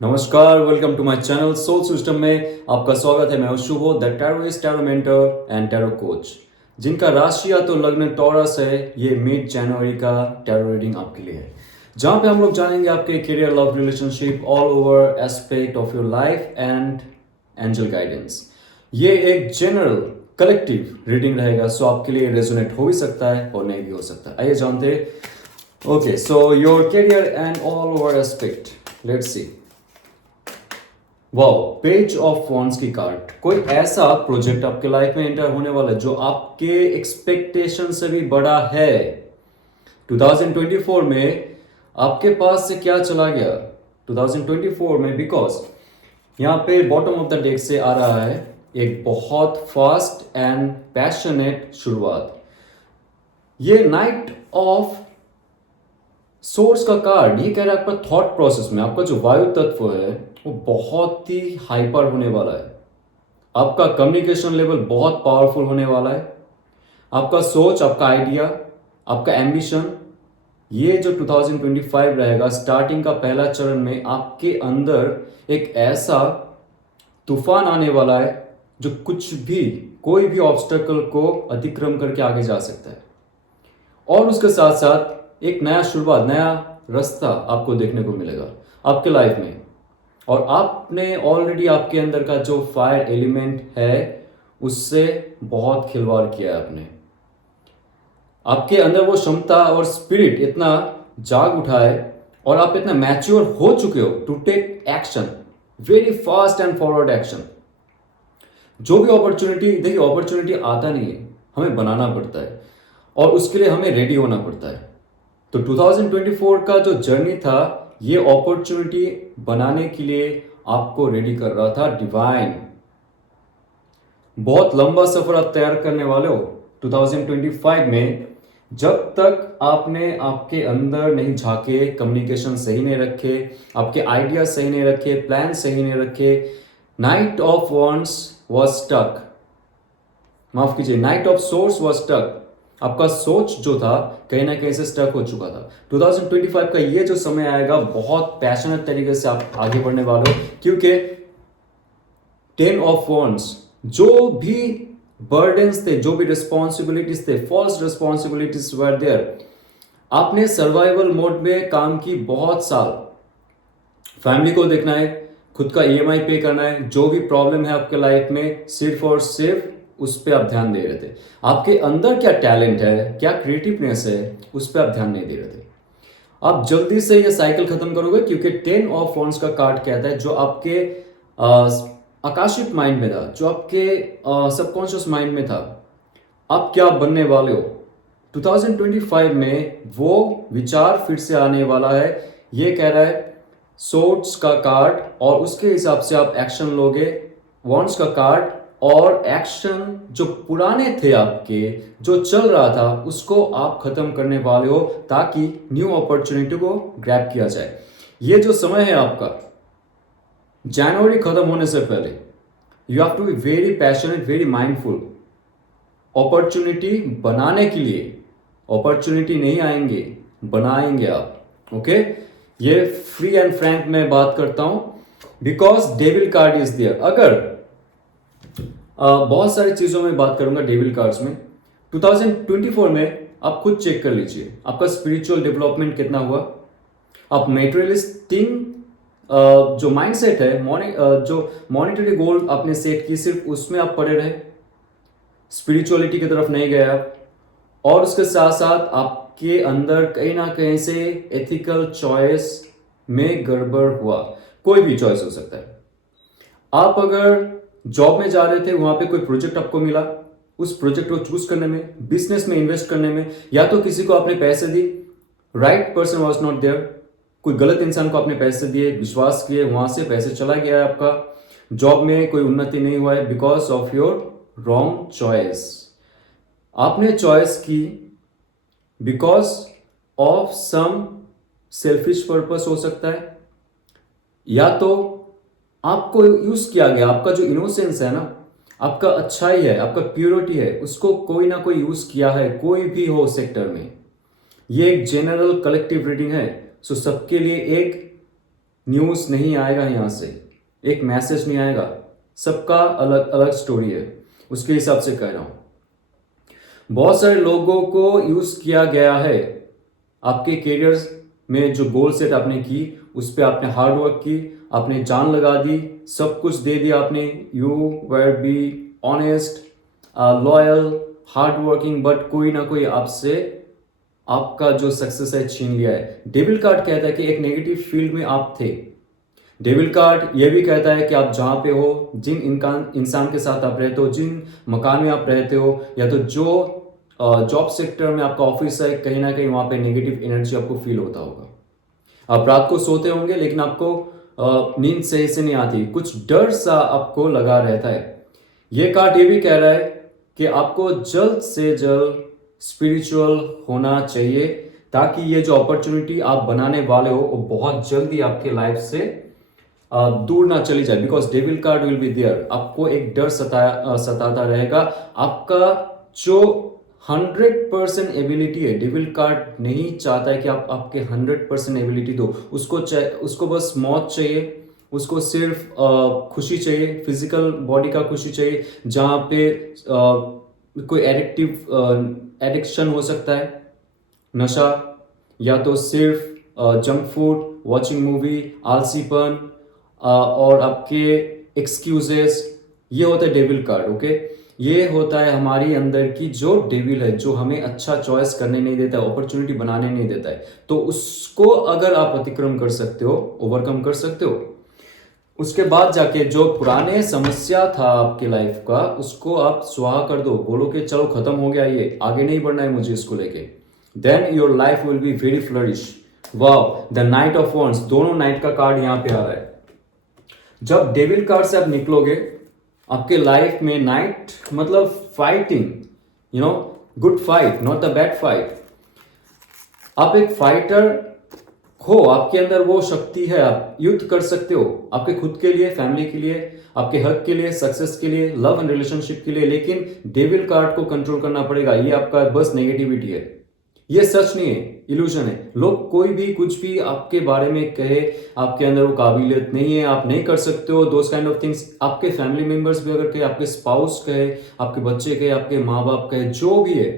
नमस्कार, welcome to my channel soul system में आपका स्वागत है। मैं हूं Shubho, the tarotist, tarot mentor and tarot coach, जिनका राशि या तो लग्न टॉरस है। ये मिड जनवरी का टैरो रीडिंग आपके लिए है, जहां पे हम लोग जानेंगे आपके career, love, relationship, all over aspect of your life and angel guidance. ये एक जनरल कलेक्टिव रीडिंग रहेगा, सो आपके लिए रेजोनेट हो भी सकता है और नहीं भी हो सकता है। आइए जानते हैं। Okay, so your career and all over aspect, let's see. Wow, page of wands की कार्ड। कोई ऐसा प्रोजेक्ट आपके लाइफ में एंटर होने वाला है जो आपके एक्सपेक्टेशन से भी बड़ा है। 2024 में आपके पास से क्या चला गया 2024 में, बिकॉज यहाँ पे बॉटम ऑफ द डेक से आ रहा है एक बहुत फास्ट एंड पैशनेट शुरुआत। ये नाइट ऑफ सोर्स का कार्ड ये कह रहा है आपका थॉट प्रोसेस में आपका जो वायु तत्व है वो बहुत ही हाइपर होने वाला है। आपका कम्युनिकेशन लेवल बहुत पावरफुल होने वाला है। आपका सोच, आपका आइडिया, आपका एम्बिशन, ये जो 2025 रहेगा, स्टार्टिंग का पहला चरण में आपके अंदर एक ऐसा तूफान आने वाला है जो कुछ भी, कोई भी ऑब्स्टेकल को अतिक्रम करके आगे जा सकता है। और उसके साथ साथ एक नया शुरुआत, नया रास्ता आपको देखने को मिलेगा आपके लाइफ में। और आपने ऑलरेडी आपके अंदर का जो फायर एलिमेंट है उससे बहुत खिलवाड़ किया है आपने। आपके अंदर वो क्षमता और स्पिरिट इतना जाग उठा है और आप इतना मैच्योर हो चुके हो to take action, very fast and forward action. जो भी अपॉर्चुनिटी, देखिए अपॉर्चुनिटी आता नहीं है, हमें बनाना पड़ता है और उसके लिए हमें रेडी होना पड़ता है। तो 2024 का जो जर्नी था ये अपॉर्चुनिटी बनाने के लिए आपको रेडी कर रहा था डिवाइन। बहुत लंबा सफर आप तैयार करने वाले हो 2025 में। जब तक आपने आपके अंदर नहीं झांके, कम्युनिकेशन सही नहीं रखे, आपके आइडिया सही नहीं रखे, प्लान सही नहीं रखे, knight of wands was stuck, माफ कीजिए, knight of source was stuck. आपका सोच जो था कहीं ना कहीं से स्टक हो चुका था। 2025 का ये जो समय आएगा बहुत पैशनेट तरीके से आप आगे बढ़ने वाले हो, क्योंकि 10 ऑफ वॉन्ड्स, जो भी बर्डन्स थे, जो भी रिस्पॉन्सिबिलिटीज थे, फॉल्स रिस्पॉन्सिबिलिटीज वर देयर। आपने सर्वाइवल मोड में काम की बहुत साल, फैमिली को देखना है, खुद का ईएमआई पे करना है, जो भी प्रॉब्लम है आपके लाइफ में सिर्फ और सिर्फ उस पर आप ध्यान दे रहे थे। आपके अंदर क्या टैलेंट है, क्या क्रिएटिवनेस है, उस पर आप ध्यान नहीं दे रहे थे। आप जल्दी से ये साइकिल खत्म करोगे, क्योंकि 10 ऑफ वॉन्ड्स का कार्ड कहता है जो आपके आकाशिक माइंड में था, जो आपके सबकॉन्शियस माइंड में था, आप क्या बनने वाले हो 2025 में, वो विचार फिर से आने वाला है। ये कह रहा है सोर्ड्स का कार्ड, और उसके हिसाब से आप एक्शन लोगे। वॉन्ड्स का कार्ड और एक्शन, जो पुराने थे आपके, जो चल रहा था उसको आप खत्म करने वाले हो ताकि न्यू अपॉर्चुनिटी को ग्रैब किया जाए। ये जो समय है आपका जनवरी खत्म होने से पहले, you have to be very passionate, very mindful. Opportunity बनाने के लिए, अपॉर्चुनिटी नहीं आएंगे, बनाएंगे आप। ओके, ये फ्री एंड फ्रैंक में बात करता हूं, because devil card is there. अगर बहुत सारी चीजों में बात करूंगा डेविल कार्ड्स में 2024 में, आप खुद चेक कर लीजिए आपका स्पिरिचुअल डेवलपमेंट कितना हुआ। आप मेटेरियलिस्टिक जो माइंडसेट है, जो मॉनिटरी गोल आपने सेट की, सिर्फ उसमें आप पड़े रहे, स्पिरिचुअलिटी की तरफ नहीं गया। और उसके साथ साथ आपके अंदर कहीं ना कहीं से एथिकल चॉइस में गड़बड़ हुआ। कोई भी चॉइस हो सकता है। आप अगर जॉब में जा रहे थे, वहां पे कोई प्रोजेक्ट आपको मिला, उस प्रोजेक्ट को चूज करने में, बिजनेस में इन्वेस्ट करने में, या तो किसी को आपने पैसे दी, right person was not there, कोई गलत इंसान को आपने पैसे दिए, विश्वास किए, वहां से पैसे चला गया है आपका, जॉब में कोई उन्नति नहीं हुआ है because of your wrong choice. आपने चॉइस की because of some selfish purpose हो सकता है, या तो आपको यूज किया गया, आपका जो इनोसेंस है ना, आपका अच्छाई है, आपका प्योरिटी है, उसको कोई ना कोई यूज किया है, कोई भी हो सेक्टर में। ये एक जनरल कलेक्टिव रीडिंग है, सो सबके लिए एक न्यूज़ नहीं आएगा यहाँ से, एक मैसेज नहीं आएगा। सबका अलग अलग स्टोरी है, उसके हिसाब से कह रहा हूँ। बहुत सारे लोगों को यूज़ किया गया है। आपके करियर में जो गोल सेट आपने की, उस पर आपने हार्ड वर्क की, आपने जान लगा दी, सब कुछ दे दिया आपने। You were be honest, loyal, hard working, but कोई ना कोई आपसे आपका जो सक्सेस है छीन लिया है। डेविल कार्ड कहता है कि एक नेगेटिव फील्ड में आप थे। डेविल कार्ड यह भी कहता है कि आप जहां पे हो, जिन इंसान के साथ आप रहते हो, जिन मकान में आप रहते हो, या तो जो जॉब सेक्टर में आपका ऑफिस है, कहीं ना कहीं वहां पे नेगेटिव एनर्जी आपको फील होता होगा। आप रात को सोते होंगे लेकिन आपको नींद सही से नहीं आती, कुछ डर सा आपको लगा रहता है। ये कार्ड ये भी कह रहा है कि आपको जल्द से जल्द स्पिरिचुअल होना चाहिए, ताकि ये जो अपॉर्चुनिटी आप बनाने वाले हो वो बहुत जल्दी आपके लाइफ से दूर ना चली जाए। Because devil card will be there. आपको एक डर सताता रहेगा। आपका जो 100% एबिलिटी है, डेविल कार्ड नहीं चाहता है कि आप आपके 100% एबिलिटी दो। उसको बस मौत चाहिए, उसको सिर्फ खुशी चाहिए, फिजिकल बॉडी का खुशी चाहिए, जहाँ पे कोई एडिक्शन हो सकता है, नशा, या तो सिर्फ जंक फूड, वॉचिंग मूवी, आलसीपन, और आपके एक्सक्यूजेस। ये होता है डेविल कार्ड। ओके, ये होता है हमारी अंदर की जो डेविल है, जो हमें अच्छा चॉइस करने नहीं देता है, अपॉर्चुनिटी बनाने नहीं देता है। तो उसको अगर आप अतिक्रम कर सकते हो, ओवरकम कर सकते हो, उसके बाद जाके जो पुराने समस्या था आपके लाइफ का, उसको आप स्वाहा कर दो। बोलो कि चलो खत्म हो गया, ये आगे नहीं बढ़ना है मुझे इसको लेके। Then your life will be very flourish. Wow, the knight of wands, दोनों नाइट का कार्ड यहां पे आ रहा है। जब डेविल कार्ड से आप निकलोगे, आपके लाइफ में नाइट मतलब fighting, good fight, not the bad fight. आप एक फाइटर हो, आपके अंदर वो शक्ति है, आप युद्ध कर सकते हो आपके खुद के लिए, फैमिली के लिए, आपके हक के लिए, सक्सेस के लिए, लव एंड रिलेशनशिप के लिए। लेकिन डेविल कार्ड को कंट्रोल करना पड़ेगा। ये आपका बस नेगेटिविटी है, ये सच नहीं है, इल्यूजन है। लोग कोई भी कुछ भी आपके बारे में कहे, आपके अंदर वो काबिलियत नहीं है, आप नहीं कर सकते हो, दोस काइंड ऑफ थिंग्स। आपके फैमिली मेंबर्स भी अगर कहे, आपके स्पाउस कहे, आपके बच्चे कहे, आपके माँ बाप कहे, जो भी है,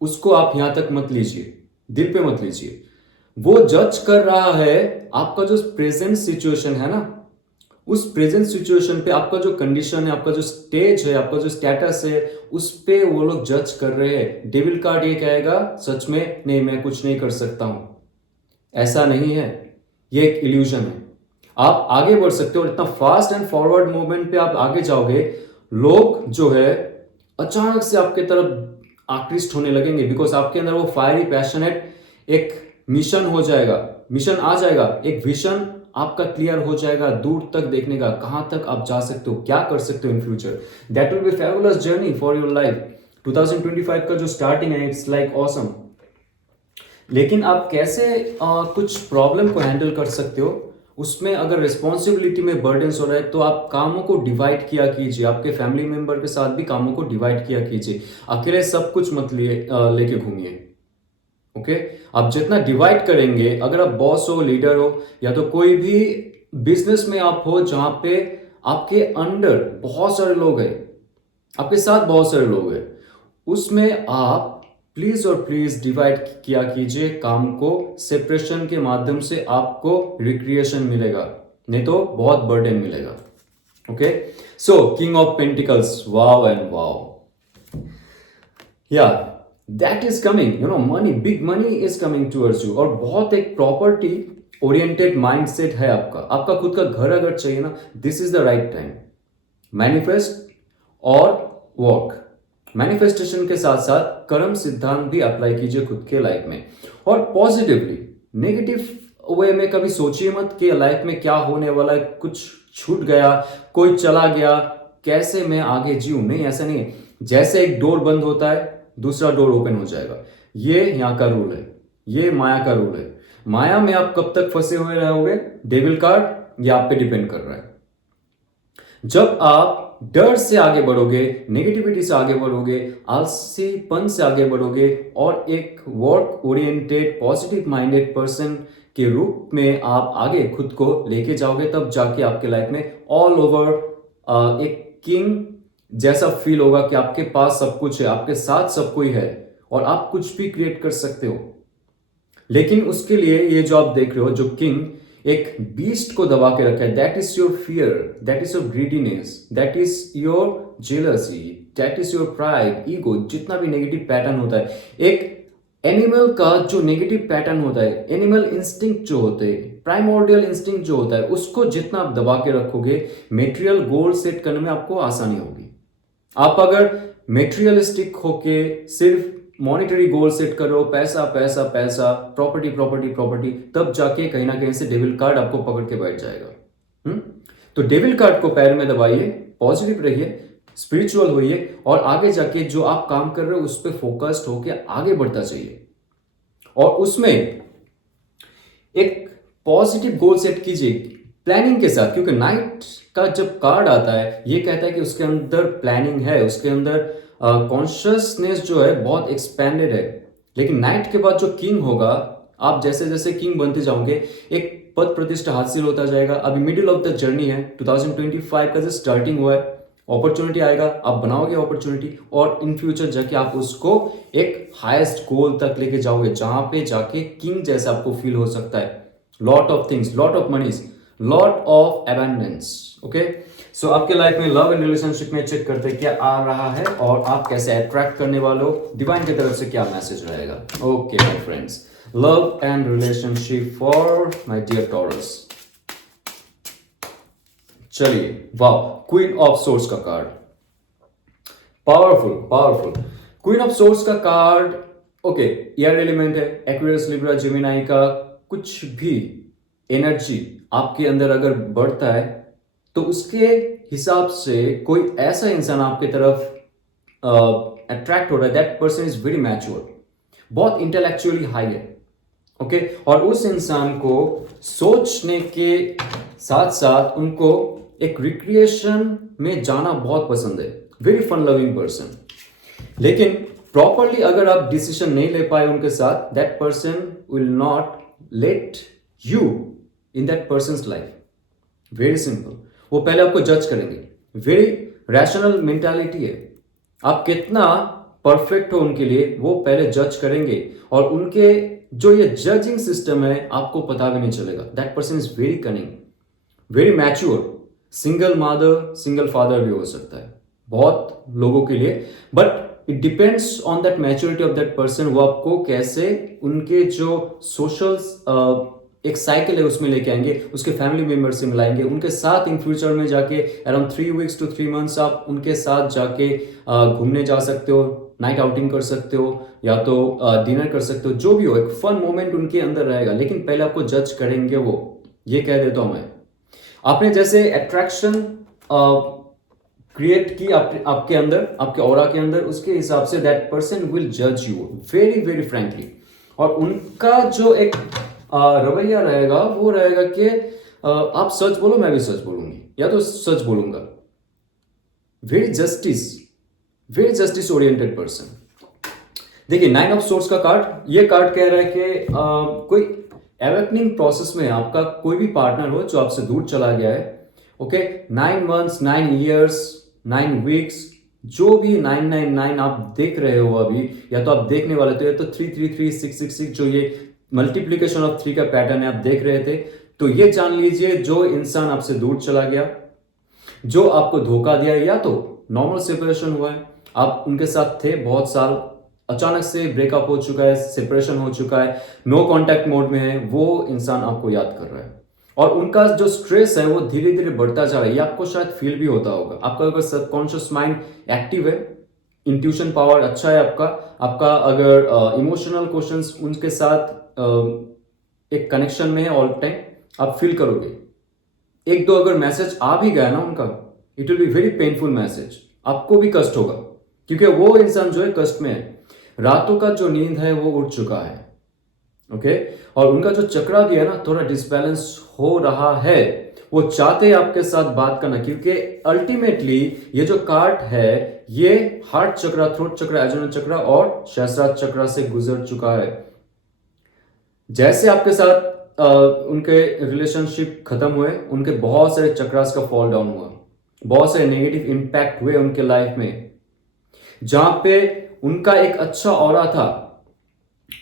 उसको आप यहां तक मत लीजिए, दिल पे मत लीजिए। वो जज कर रहा है आपका जो प्रेजेंट सिचुएशन है ना, उस प्रेजेंट सिचुएशन पे आपका जो कंडीशन है, आपका जो स्टेज है, आपका जो स्टेटस है, उस पे वो लोग जज कर रहे हैं। डेविल कार्ड ये कहेगा सच में नहीं, मैं कुछ नहीं कर सकता हूं, ऐसा नहीं है, ये एक इल्यूजन है। आप आगे बढ़ सकते हो, इतना फास्ट एंड फॉरवर्ड मूवमेंट पे आप आगे जाओगे, लोग जो है अचानक से आपके तरफ आकृष्ट होने लगेंगे। बिकॉज आपके अंदर वो फायरी पैशनेट एक मिशन हो जाएगा, मिशन आ जाएगा, एक विजन आपका क्लियर हो जाएगा, दूर तक देखने का, कहां तक आप जा सकते हो, क्या कर सकते हो in future. That will be fabulous journey for your life. 2025 का जो स्टार्टिंग है, इट्स लाइक ऑसम। लेकिन आप कैसे कुछ प्रॉब्लम को हैंडल कर सकते हो, उसमें अगर रिस्पॉन्सिबिलिटी में बर्डन्स हो रहा है, तो आप कामों को डिवाइड किया कीजिए। आपके फैमिली मेंबर के साथ भी कामों को डिवाइड किया कीजिए। अकेले सब कुछ मत लेके घूमिए। ओके, आप जितना डिवाइड करेंगे, अगर आप बॉस हो, लीडर हो, या तो कोई भी बिजनेस में आप हो जहां पे आपके अंडर बहुत सारे लोग हैं, आपके साथ बहुत सारे लोग हैं, उसमें आप प्लीज और प्लीज डिवाइड किया कीजिए काम को। सेपरेशन के माध्यम से आपको रिक्रिएशन मिलेगा, नहीं तो बहुत बर्डन मिलेगा। Okay, so king of pentacles, wow and wow, yeah that is coming, money, big money is coming towards you. और बहुत एक प्रॉपर्टी ओरिएंटेड माइंडसेट है आपका। आपका खुद का घर अगर चाहिए ना, this is the right time. Manifest और वर्क, मैनिफेस्टेशन के साथ साथ कर्म सिद्धांत भी अप्लाई कीजिए खुद के लाइफ में, और पॉजिटिवली। नेगेटिव वे में कभी सोचिए मत कि लाइफ में क्या होने वाला है, कुछ छूट गया, कोई चला गया, कैसे मैं आगे जीऊं। नहीं, ऐसा नहीं है। जैसे एक डोर बंद होता है, दूसरा डोर ओपन हो जाएगा। ये यहाँ का रूल है, ये माया का रूल है। माया में आप कब तक फंसे हुए रहोगे, डेविल कार्ड ये आप पे डिपेंड कर रहा है। जब आप डर से आगे बढ़ोगे, नेगेटिविटी से आगे बढ़ोगे, आलसीपन से आगे बढ़ोगे, और एक work oriented positive minded person के रूप में आप आगे खुद को लेके जाओगे, तब जाके आपके लाइफ में ऑल ओवर एक किंग जैसा फील होगा कि आपके पास सब कुछ है, आपके साथ सब कोई है और आप कुछ भी क्रिएट कर सकते हो। लेकिन उसके लिए ये जो आप देख रहे हो, जो किंग एक बीस्ट को दबा के रखा है, that is your fear, that is your greediness, that is your jealousy, that is your pride, ego, जितना भी नेगेटिव पैटर्न होता है। एक एनिमल का जो नेगेटिव पैटर्न होता है, एनिमल इंस्टिंक्ट जो होते हैं, प्राइमोर्डियल इंस्टिंक्ट जो होता है, उसको जितना आप दबा के रखोगे, मेटेरियल गोल सेट करने में आपको आसानी होगी। आप अगर मेटेरियलिस्टिक होके सिर्फ मॉनिटरी गोल सेट करो, पैसा पैसा पैसा, प्रॉपर्टी प्रॉपर्टी प्रॉपर्टी, तब जाके कहीं ना कहीं से डेविल कार्ड आपको पकड़ के बैठ जाएगा। तो डेविल कार्ड को पैर में दबाइए, पॉजिटिव रहिए, स्पिरिचुअल होइए और आगे जाके जो आप काम कर रहे हो उस पर फोकस्ड होके आगे बढ़ता चाहिए और उसमें एक पॉजिटिव गोल सेट कीजिए प्लानिंग के साथ, क्योंकि नाइट का जब कार्ड आता है ये कहता है कि उसके अंदर प्लानिंग है, उसके अंदर कॉन्शियसनेस जो है बहुत एक्सपेंडेड है। लेकिन नाइट के बाद जो किंग होगा, आप जैसे जैसे किंग बनते जाओगे एक पद प्रतिष्ठा हासिल होता जाएगा। अभी मिडिल ऑफ द जर्नी है, 2025 का जो स्टार्टिंग हुआ है, अपॉर्चुनिटी आएगा, आप बनाओगे अपॉर्चुनिटी और इन फ्यूचर जाके आप उसको एक हाईएस्ट गोल तक लेके जाओगे, जहां पे जाके किंग जैसा आपको फील हो सकता है। Lot of things, lot of moneys, lot of abundance. Okay, so आपके लाइफ में लव एंड रिलेशनशिप में चेक करते क्या आ रहा है और आप कैसे अट्रैक्ट करने वाले हो, डिवाइन की तरफ से क्या मैसेज रहेगा। Okay my friends, love and relationship for my dear Taurus. चलिए, वाह, क्वीन ऑफ सोर्स का card, powerful powerful. Queen of source का कार्ड, ओके, एयर एलिमेंट है, एक्वेरियस, लिब्रा, जेमिनाई का कुछ भी एनर्जी आपके अंदर अगर बढ़ता है तो उसके हिसाब से कोई ऐसा इंसान आपके तरफ अट्रैक्ट हो रहा है, that person is very mature, बहुत इंटेलेक्चुअली हाई है। ओके, और उस इंसान को सोचने के साथ साथ उनको एक रिक्रिएशन में जाना बहुत पसंद है, वेरी फन लविंग पर्सन। लेकिन प्रॉपरली अगर आप डिसीजन नहीं ले पाए उनके साथ, that person will not let you in that persons life. Very simple, वो पहले आपको जज करेंगे, वेरी रैशनल मेंटालिटी है। आप कितना परफेक्ट हो उनके लिए वो पहले जज करेंगे और उनके जो ये जजिंग सिस्टम है आपको पता भी नहीं चलेगा। That person is very cunning, very mature, single mother single father भी हो सकता है बहुत लोगों के लिए, but it depends on that maturity of that person. वो आपको कैसे उनके जो सोशल एक साइकिल है उसमें लेके आएंगे, उसके फैमिली मेंबर से मिलाएंगे, उनके साथ इन फ्यूचर में जाके अराउंड 3 weeks to 3 months आप उनके साथ जाके घूमने जा सकते हो, नाइट आउटिंग कर सकते हो या तो डिनर कर सकते हो, जो भी हो, एक फन मोमेंट उनके अंदर रहेगा। लेकिन पहले आपको जज करेंगे वो, ये कह देता हूं मैं। आपने जैसे अट्रैक्शन क्रिएट की आपके अंदर, आपके ऑरा के अंदर, उसके हिसाब से दैट पर्सन विल जज यू वेरी वेरी फ्रैंकली। और उनका जो एक रवैया रहेगा वो रहेगा कि आप सच बोलो, मैं भी सच बोलूंगी या तो सच बोलूंगा। Very justice oriented person. देखिए, 9 ऑफ सोर्स का कार्ड, ये कार्ड कह रहा है कि कोई अवेकनिंग प्रोसेस में आपका कोई भी पार्टनर हो जो आपसे दूर चला गया है। ओके, 9 months, 9 years, 9 weeks, जो भी 999 आप देख रहे हो अभी, या तो आप देखने वाले थे, या तो 333, 666, जो ये मल्टीप्लीकेशन ऑफ 3 का पैटर्न है आप देख रहे थे, तो ये जान लीजिए जो इंसान आपसे दूर चला गया, जो आपको धोखा दिया, या तो नॉर्मल सेपरेशन हुआ है, आप उनके साथ थे बहुत साल, अचानक से ब्रेकअप हो चुका है, सेपरेशन हो चुका है, नो कांटेक्ट मोड में है, वो इंसान आपको याद कर रहा है और उनका जो स्ट्रेस है वो धीरे धीरे बढ़ता जा रहा है। ये आपको शायद फील भी होता होगा। आपका अगर सबकॉन्शियस माइंड एक्टिव है, इंट्यूशन पावर अच्छा है आपका अगर इमोशनल क्वेश्चंस उनके साथ एक कनेक्शन में है ऑल टाइम, आप फील करोगे। एक दो अगर मैसेज आ भी गया ना उनका, it will be very painful message, आपको भी कष्ट होगा, क्योंकि वो इंसान जो है कष्ट में है, रातों का जो नींद है वो उठ चुका है। ओके, और उनका जो चक्रा भी है ना थोड़ा डिसबैलेंस हो रहा है, वो चाहते हैं आपके साथ बात करना, क्योंकि अल्टीमेटली ये जो कार्ड है ये हार्ट चक्रा, थ्रोट चक्रा, एजोनल चक्रा और सहस्रार चक्रा से गुजर चुका है। जैसे आपके साथ उनके रिलेशनशिप खत्म हुए, उनके बहुत सारे चक्रास का फॉल डाउन हुआ, बहुत सारे नेगेटिव इम्पैक्ट हुए उनके लाइफ में। जहां पे उनका एक अच्छा ऑरा था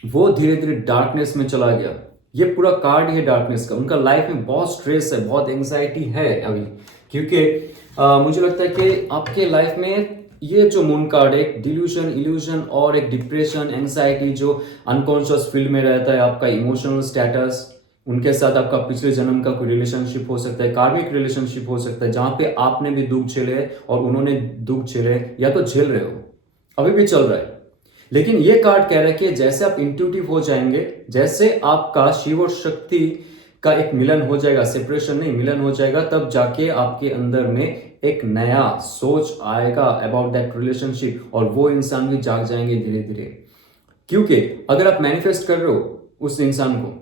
वो धीरे धीरे डार्कनेस में चला गया। ये पूरा कार्ड है डार्कनेस का। उनका लाइफ में बहुत स्ट्रेस है, बहुत एंग्जाइटी है अभी, क्योंकि मुझे लगता है कि आपके लाइफ में ये जो मून कार्ड है, डिल्यूजन, इल्यूजन और एक डिप्रेशन, एंग्जाइटी जो अनकॉन्शियस फील्ड में रहता है, आपका इमोशनल स्टेटस, उनके साथ आपका पिछले जन्म का कोई रिलेशनशिप हो सकता है, कार्मिक रिलेशनशिप हो सकता है, जहां पे आपने भी दुख झेले और उन्होंने दुख झेले, या तो झेल रहे हो, अभी भी चल रहा है। लेकिन ये कार्ड कह रहा है कि जैसे आप इंट्यूटिव हो जाएंगे, जैसे आपका शिव और शक्ति का एक मिलन हो जाएगा, सेपरेशन नहीं, मिलन हो जाएगा, तब जाके आपके अंदर में एक नया सोच आएगा अबाउट दैट रिलेशनशिप, और वो इंसान भी जाग जाएंगे धीरे धीरे। क्योंकि अगर आप मैनिफेस्ट कर रहे हो उस इंसान को,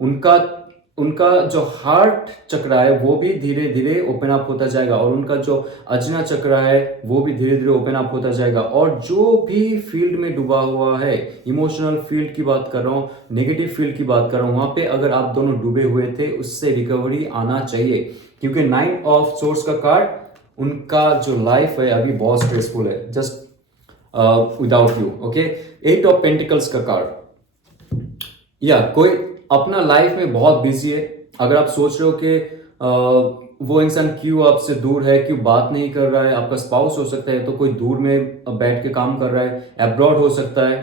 उनका उनका जो हार्ट चक्र है वो भी धीरे धीरे ओपन अप होता जाएगा, और उनका जो अजना चक्र है वो भी धीरे धीरे ओपन अप होता जाएगा। और जो भी फील्ड में डूबा हुआ है, इमोशनल फील्ड की बात कर रहा हूँ, नेगेटिव फील्ड की बात कर रहा हूँ, वहां पे अगर आप दोनों डूबे हुए थे, उससे रिकवरी आना चाहिए। क्योंकि 9 ऑफ सोर्स का कार्ड, उनका जो लाइफ है अभी बहुत स्ट्रेसफुल है, just without you. Okay, 8 of pentacles का कार्ड, या कोई अपना लाइफ में बहुत बिजी है। अगर आप सोच रहे हो कि वो इंसान क्यों आपसे दूर है, क्यों बात नहीं कर रहा है, आपका स्पाउस हो सकता है, तो कोई दूर में बैठ के काम कर रहा है, अब्रॉड हो सकता है,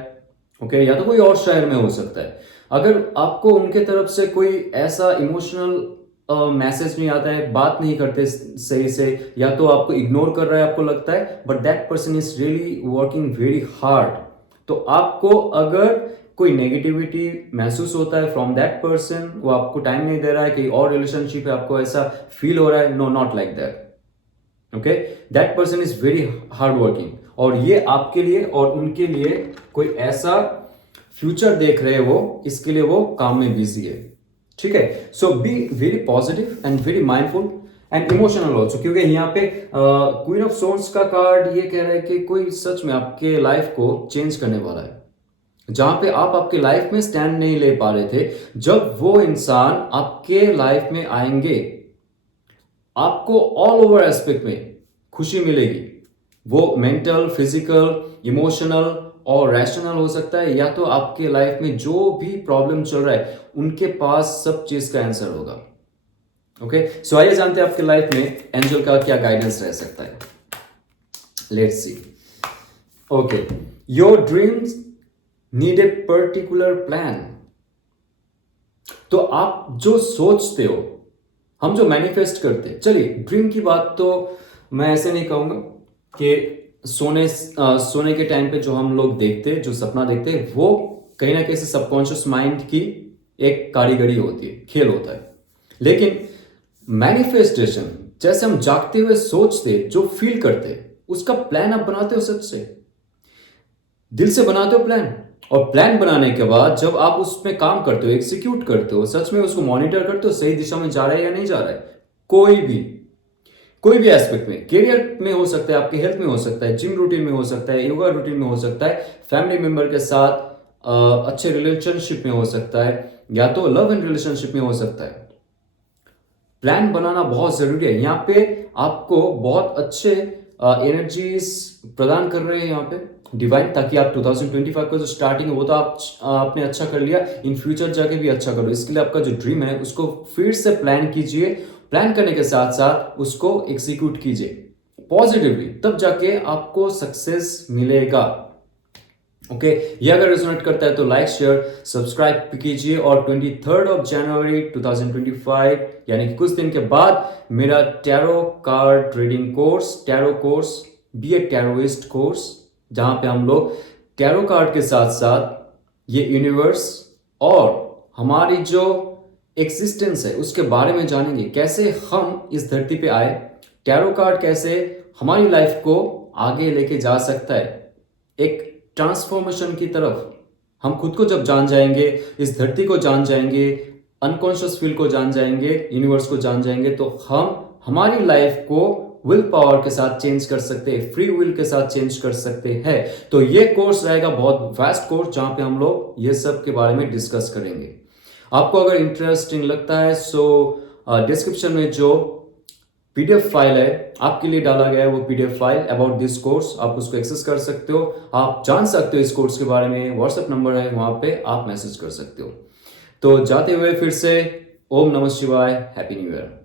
ओके, या तो कोई और शहर में हो सकता है। अगर आपको उनके तरफ से कोई ऐसा इमोशनल मैसेज नहीं आता है, बात नहीं करते सही से, या तो आपको इग्नोर कर रहा है, आपको लगता है, but that person is really working very hard. तो आपको अगर कोई नेगेटिविटी महसूस होता है फ्रॉम दैट पर्सन, वो आपको टाइम नहीं दे रहा है, कहीं और रिलेशनशिप है, आपको ऐसा फील हो रहा है, no, not like that. Okay, that person is very hard working, और ये आपके लिए और उनके लिए कोई ऐसा फ्यूचर देख रहे हैं वो, इसके लिए वो काम में बिजी है। ठीक है, so be very positive and very mindful and emotional also, क्योंकि यहाँ पे क्वीन ऑफ सोर्ड्स का कार्ड ये कह रहा है कि कोई सच में आपके लाइफ को चेंज करने वाला है। जहां पे आप आपके लाइफ में स्टैंड नहीं ले पा रहे थे, जब वो इंसान आपके लाइफ में आएंगे, आपको ऑल ओवर एस्पेक्ट में खुशी मिलेगी। वो मेंटल, फिजिकल, इमोशनल और रैशनल हो सकता है, या तो आपके लाइफ में जो भी प्रॉब्लम चल रहा है उनके पास सब चीज का आंसर होगा। ओके, सो आइए जानते हैं आपके लाइफ में एंजल का क्या गाइडेंस रह सकता है। Let's see. Okay, your dreams need a particular plan. तो आप जो सोचते हो, हम जो मैनिफेस्ट करते हैं, चलिए ड्रीम की बात तो मैं ऐसे नहीं कहूंगा कि सोने के टाइम पे जो हम लोग देखते हैं, जो सपना देखते हैं, वो कहीं ना कहीं से सबकॉन्शियस माइंड की एक कारीगरी होती है, खेल होता है। लेकिन मैनिफेस्टेशन, जैसे हम जागते हुए सोचते, जो फील करते, उसका प्लान आप बनाते हो, सच से दिल से बनाते हो प्लान। और प्लान बनाने के बाद जब आप उसमें काम करते हो, एग्जीक्यूट करते हो, सच में उसको मॉनिटर करते हो, सही दिशा में जा रहा है या नहीं जा रहा है, कोई भी एस्पेक्ट में, करियर में हो सकता है, आपके हेल्थ में हो सकता है, जिम रूटीन में हो सकता है, योगा रूटीन में हो सकता है, फैमिली मेंबर के साथ अच्छे रिलेशनशिप में हो सकता है, या तो लव एंड रिलेशनशिप में हो सकता है। प्लान बनाना बहुत जरूरी है। यहाँ पे आपको बहुत अच्छे एनर्जीज प्रदान कर रहे हैं यहाँ पे डिवाइन, ताकि आप 2025 का जो स्टार्टिंग है वो तो आपने अच्छा कर लिया, इन फ्यूचर जाके भी अच्छा करो। इसके लिए आपका जो ड्रीम है उसको फिर से प्लान कीजिए, प्लान करने के साथ साथ उसको एग्जीक्यूट कीजिए पॉजिटिवली, तब जाके आपको सक्सेस मिलेगा। ओके, ये अगर रेजोनेट करता है तो लाइक, शेयर, सब्सक्राइब कीजिए। और 23 जनवरी 2025 यानी कि कुछ दिन के बाद मेरा tarot card reading course, tarot course, be a tarotist course, जहां पे हम लोग टैरो कार्ड के साथ साथ ये यूनिवर्स और हमारी जो एग्जिस्टेंस है उसके बारे में जानेंगे, कैसे हम इस धरती पे आए, टैरो कार्ड कैसे हमारी लाइफ को आगे लेके जा सकता है एक ट्रांसफॉर्मेशन की तरफ। हम खुद को जब जान जाएंगे, इस धरती को जान जाएंगे, अनकॉन्शियस फील्ड को जान जाएंगे, यूनिवर्स को जान जाएंगे, तो हम हमारी लाइफ को विल पावर के साथ चेंज कर सकते हैं, फ्री विल के साथ चेंज कर सकते हैं। तो ये कोर्स रहेगा बहुत वास्ट कोर्स, जहां पे हम लोग ये सब के बारे में डिस्कस करेंगे। आपको अगर इंटरेस्टिंग लगता है सो डिस्क्रिप्शन में जो पीडीएफ फाइल है आपके लिए डाला गया है, वो PDF file about this course, आप उसको एक्सेस कर सकते हो, आप जान सकते हो इस कोर्स के बारे में। व्हाट्सएप नंबर है, वहां पे आप मैसेज कर सकते हो। तो जाते हुए फिर से ओम नमः शिवाय, हैप्पी न्यू ईयर।